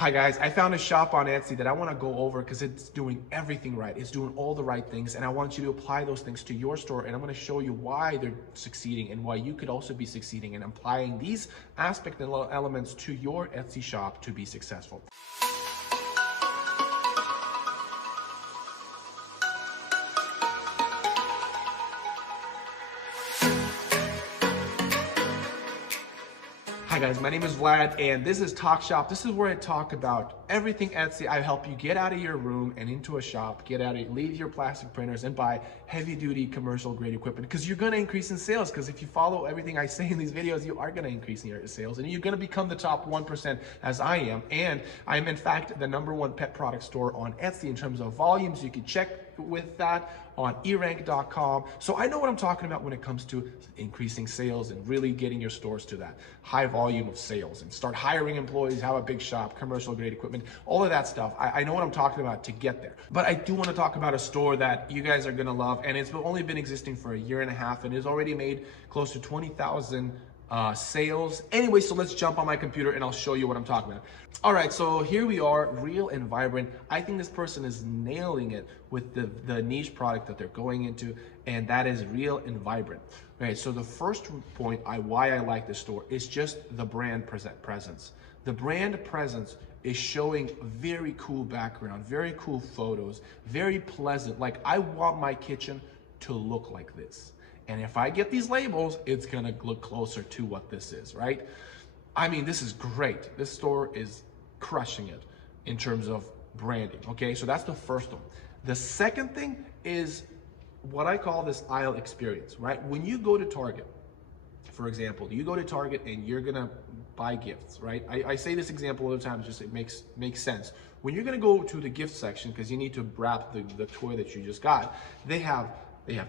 Hi guys, I found a shop on Etsy that I want to go over because it's doing everything right. It's doing all the right things, and I want you to apply those things to your store, and I'm going to show you why they're succeeding and why you could also be succeeding in applying these aspect and elements to your Etsy shop to be successful. Hi guys, my name is Vlad and this is Talk Shop. This is where I talk about everything Etsy. I help you get out of your room and into a shop, leave your plastic printers and buy heavy duty commercial grade equipment because you're gonna increase in sales, because if you follow everything I say in these videos, you are gonna increase in your sales and you're gonna become the top 1% as I am. And I am in fact the #1 pet product store on Etsy in terms of volumes. You can check with that on erank.com. So I know what I'm talking about when it comes to increasing sales and really getting your stores to that high volume of sales and start hiring employees, have a big shop, commercial grade equipment, all of that stuff. I know what I'm talking about to get there. But I do want to talk about a store that you guys are gonna love, and it's only been existing for a year and a half and has already made close to 20,000 sales. Anyway, so let's jump on my computer and I'll show you what I'm talking about. All right, so here we are, Real and Vibrant. I think this person is nailing it with the niche product that they're going into, and that is Real and Vibrant. Okay, so the first point why I like this store is just the brand presence. The brand presence is showing very cool background, very cool photos, very pleasant. Like, I want my kitchen to look like this. And if I get these labels, it's gonna look closer to what this is, right? I mean, this is great. This store is crushing it in terms of branding, okay? So that's the first one. The second thing is what I call this aisle experience, right? When you go to Target, for example, you go to Target and you're gonna buy gifts, right? I say this example all the time, just it makes makes sense. When you're gonna go to the gift section, because you need to wrap the toy that you just got, they have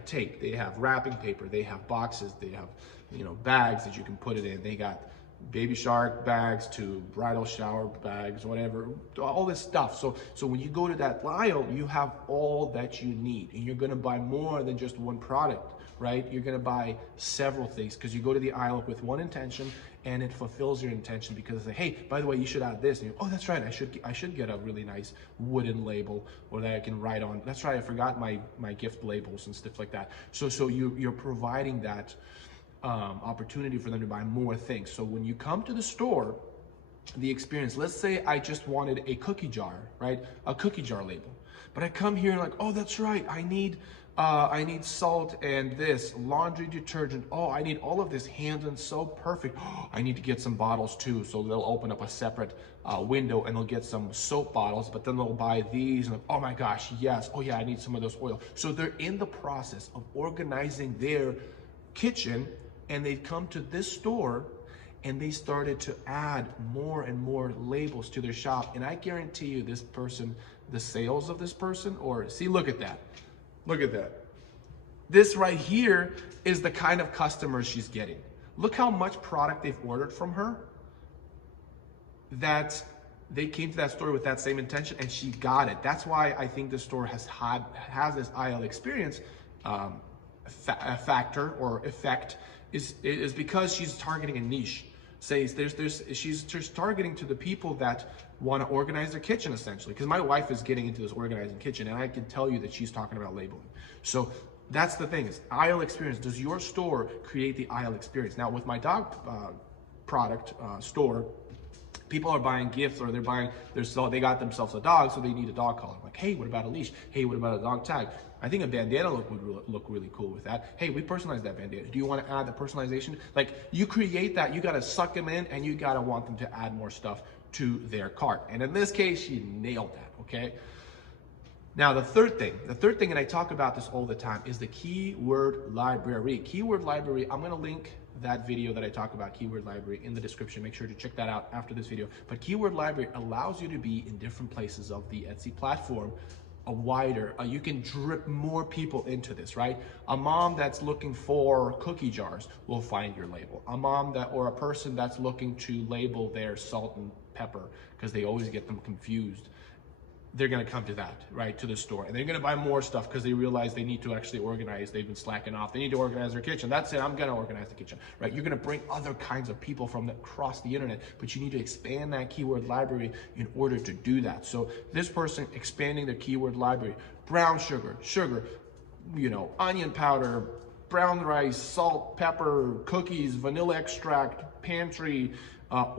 tape, they have wrapping paper, they have boxes, they have, you know, bags that you can put it in. They got baby shark bags to bridal shower bags, whatever, all this stuff. So when you go to that aisle, you have all that you need, and you're gonna buy more than just one product, right? You're gonna buy several things because you go to the aisle with one intention and it fulfills your intention, because it's like, hey, by the way, you should add this. And oh, that's right, I should get a really nice wooden label or that I can write on. That's right, I forgot my gift labels and stuff like that. So you're providing that opportunity for them to buy more things. So when you come to the store, the experience, let's say I just wanted a cookie jar, right? A cookie jar label. But I come here and like, oh, that's right, I need salt and this, laundry detergent. Oh, I need all of this, hand and soap, perfect. Oh, I need to get some bottles too. So they'll open up a separate window and they'll get some soap bottles, but then they'll buy these and like, oh my gosh, yes. Oh yeah, I need some of those oil. So they're in the process of organizing their kitchen, and they've come to this store and they started to add more and more labels to their shop. And I guarantee you this person, the sales of this person, or see, look at that. Look at that. This right here is the kind of customers she's getting. Look how much product they've ordered from her, that they came to that store with that same intention and she got it. That's why I think the store has this aisle experience factor or effect, is because she's targeting a niche. She's targeting to the people that want to organize their kitchen, essentially. Because my wife is getting into this organizing kitchen, and I can tell you that she's talking about labeling. So that's the thing, is aisle experience. Does your store create the aisle experience? Now with my dog product store, people are buying gifts, or they got themselves a dog, so they need a dog collar. Like, hey, what about a leash? Hey, what about a dog tag? I think a bandana would look really cool with that. Hey, we personalized that bandana. Do you want to add the personalization? Like, you create that, you got to suck them in, and you got to want them to add more stuff to their cart. And in this case, she nailed that, okay? Now, the third thing, and I talk about this all the time, is the keyword library. Keyword library, I'm going to link that video that I talk about keyword library in the description. Make sure to check that out after this video. But keyword library allows you to be in different places of the Etsy platform, you can drip more people into this, right? A mom that's looking for cookie jars will find your label. A mom or a person that's looking to label their salt and pepper, because they always get them confused, they're gonna come to that, right, to the store. And they're gonna buy more stuff because they realize they need to actually organize. They've been slacking off. They need to organize their kitchen. That's it, I'm gonna organize the kitchen, right? You're gonna bring other kinds of people from across the internet, but you need to expand that keyword library in order to do that. So this person expanding their keyword library, brown sugar, onion powder, brown rice, salt, pepper, cookies, vanilla extract, pantry,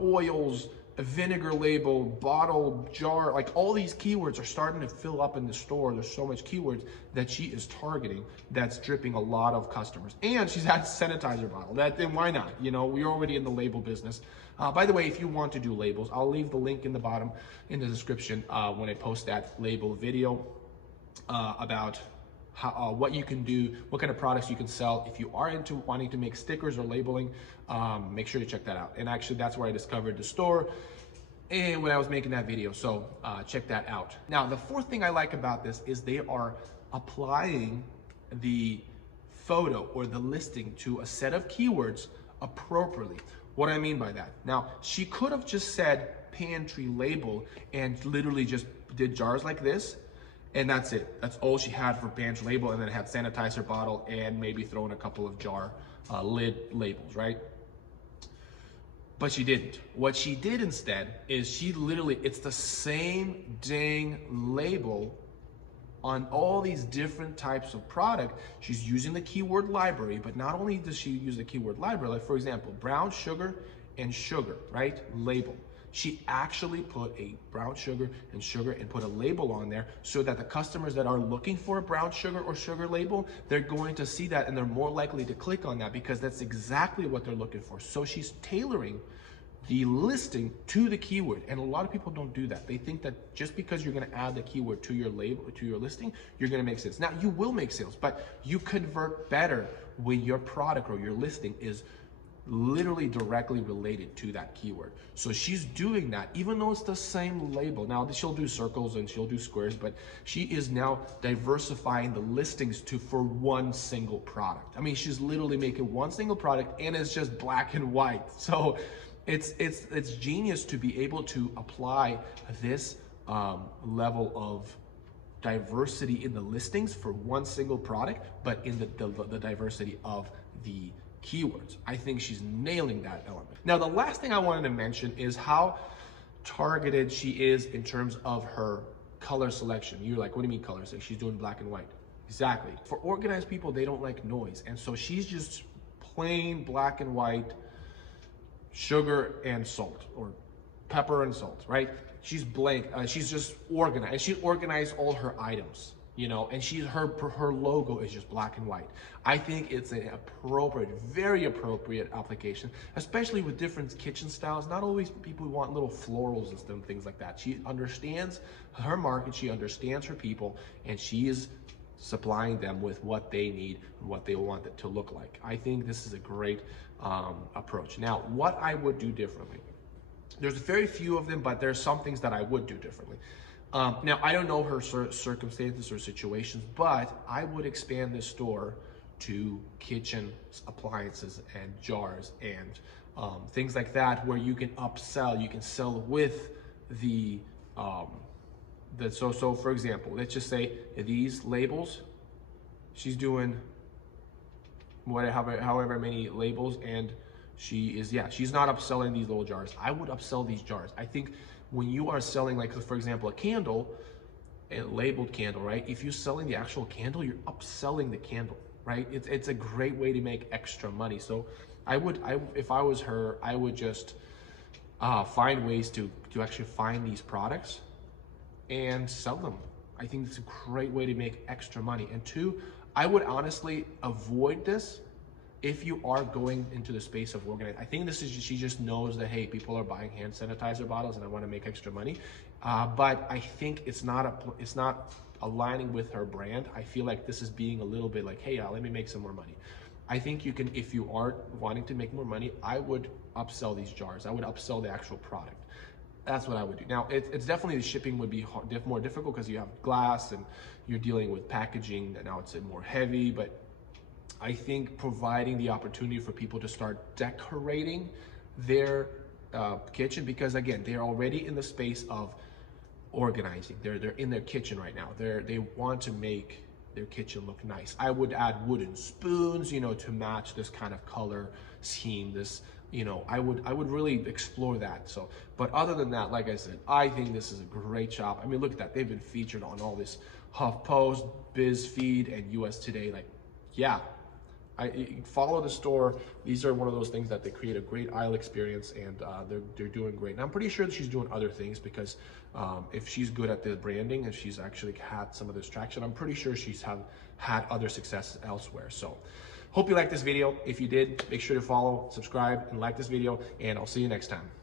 oils, a vinegar label, bottle, jar, like all these keywords are starting to fill up in the store. There's so much keywords that she is targeting that's dripping a lot of customers. And she's had sanitizer bottle. Then why not? We're already in the label business. By the way, if you want to do labels, I'll leave the link in the bottom in the description when I post that label video about what you can do, what kind of products you can sell. If you are into wanting to make stickers or labeling, make sure to check that out. And actually, that's where I discovered the store and when I was making that video. So check that out. Now, the fourth thing I like about this is they are applying the photo or the listing to a set of keywords appropriately. What do I mean by that? Now, she could have just said pantry label and literally just did jars like this, and that's it. That's all she had for pantry label, and then it had sanitizer bottle and maybe throw in a couple of jar lid labels, right? But she didn't. What she did instead is it's the same dang label on all these different types of product. She's using the keyword library, but not only does she use the keyword library, like for example, brown sugar and sugar, right? Label. She actually put a brown sugar and put a label on there so that the customers that are looking for a brown sugar or sugar label, they're going to see that and they're more likely to click on that because that's exactly what they're looking for. So she's tailoring the listing to the keyword, and a lot of people don't do that. They think that just because you're going to add the keyword to your label, to your listing, you're going to make sales. Now, you will make sales, but you convert better when your product or your listing is literally directly related to that keyword. So she's doing that, even though it's the same label. Now she'll do circles and she'll do squares, but she is now diversifying the listings for one single product. I mean, she's literally making one single product and it's just black and white. So it's genius to be able to apply this level of diversity in the listings for one single product, but in the diversity of the keywords. I think she's nailing that element. Now, the last thing I wanted to mention is how targeted she is in terms of her color selection. You're like, what do you mean colors? Like she's doing black and white. Exactly. For organized people, they don't like noise. And so she's just plain black and white, sugar and salt, or pepper and salt, right? She's blank. She's just organized. And she organized all her items, and her logo is just black and white. I think it's an very appropriate application, especially with different kitchen styles. Not always people who want little florals and things like that. She understands her market, she understands her people, and she is supplying them with what they need and what they want it to look like. I think this is a great approach. Now, what I would do differently, there's very few of them, but there's some things that I would do differently. Now, I don't know her circumstances or situations, but I would expand this store to kitchen appliances and jars and things like that, where you can upsell, you can sell with so for example, let's just say these labels, she's doing however many labels, and she's not upselling these little jars. I would upsell these jars. I think when you are selling, like for example, a candle, a labeled candle, right? If you're selling the actual candle, you're upselling the candle, right? It's a great way to make extra money. So if I was her, I would just find ways to actually find these products and sell them. I think it's a great way to make extra money. And two, I would honestly avoid this if you are going into the space of organizing. I think she just knows that, hey, people are buying hand sanitizer bottles and I want to make extra money. But I think it's not aligning with her brand. I feel like this is being a little bit like, hey, let me make some more money. I think you can, if you are wanting to make more money, I would upsell these jars. I would upsell the actual product. That's what I would do. Now, it's definitely, the shipping would be more difficult because you have glass and you're dealing with packaging, and now it's more heavy, but I think providing the opportunity for people to start decorating their kitchen, because again, they're already in the space of organizing. They're in their kitchen right now. They want to make their kitchen look nice. I would add wooden spoons, you know, to match this kind of color scheme. This, you know, I would really explore that. So, but other than that, like I said, I think this is a great shop. I mean, look at that. They've been featured on all this HuffPost, BuzzFeed, and US Today. Like, yeah, I follow the store. These are one of those things that they create a great aisle experience, and they're doing great. And I'm pretty sure that she's doing other things, because if she's good at the branding and she's actually had some of this traction, I'm pretty sure she's had other successes elsewhere. So hope you liked this video. If you did, make sure to follow, subscribe, and like this video, and I'll see you next time.